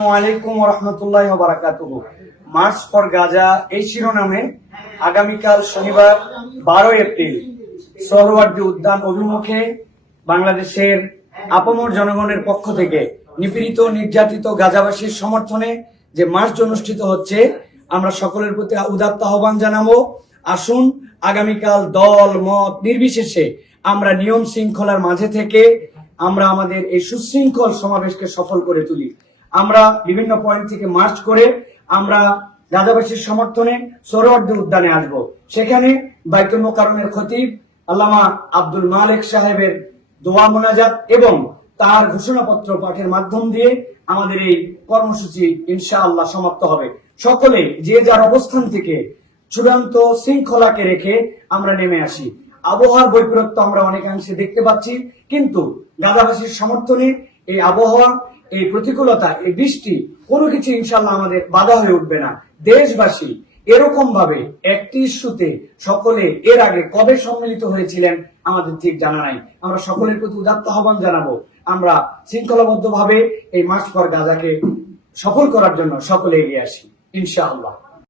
আসসালামু আলাইকুম ওয়া রাহমাতুল্লাহি ওয়া বারাকাতুহু। মার্চ ফর গাজা এই শিরোনামে আগামীকাল শনিবার 12 এপ্রিল সোহরাওয়ার্দী উদ্যান অভিমুখে বাংলাদেশের আপামর জনগণের পক্ষ থেকে নিপীড়িত নির্যাতিত গাজাবাসীর সমর্থনে যে মার্চ অনুষ্ঠিত হচ্ছে, আমরা সকলের প্রতি উদাত্ত আহ্বান জানাবো। আসুন আগামীকাল দল মত নির্বিশেষে আমরা নিয়ম শৃঙ্খলার মাঝে থেকে আমরা আমাদের এই সুশৃঙ্খল সমাবেশকে সফল করে তুলি। আমরা বিভিন্ন পয়েন্ট থেকে মার্চ করে আমরা গাজাবাসীর সমর্থনে সোহরাওয়ার্দী উদ্যানে আসব। সেখানে বাইতুল মোকাররমের খতিব আল্লামা আব্দুল মালেক সাহেবের দোয়া মোনাজাত এবং তার ঘোষণাপত্র পাঠের মাধ্যম দিয়ে আমাদের এই কর্মসূচি ইনশাআল্লাহ সমাপ্ত হবে। সকলে যে যার অবস্থান থেকে চূড়ান্ত শৃঙ্খলাকে রেখে আমরা নেমে আসি। আবহাওয়ার বৈপরীত্য আমরা অনেকাংশে দেখতে পাচ্ছি, কিন্তু গাজাবাসীর সমর্থনে এই আবহাওয়া, এই প্রতিকূলতা, এই বৃষ্টি কোনো কিছু ইনশাল্লাহ আমাদের বাধা হয়ে উঠবে না। দেশবাসী এরকম ভাবে একটি ইস্যুতে সকলে এর আগে কবে সম্মিলিত হয়েছিলেন আমাদের ঠিক জানা নাই। আমরা সকলের প্রতি উদাত্ত আহ্বান জানাবো, আমরা শৃঙ্খলাবদ্ধ ভাবে এই মার্চ ফর গাজাকে সফল করার জন্য সকলে এগিয়ে আসি ইনশাআল্লাহ।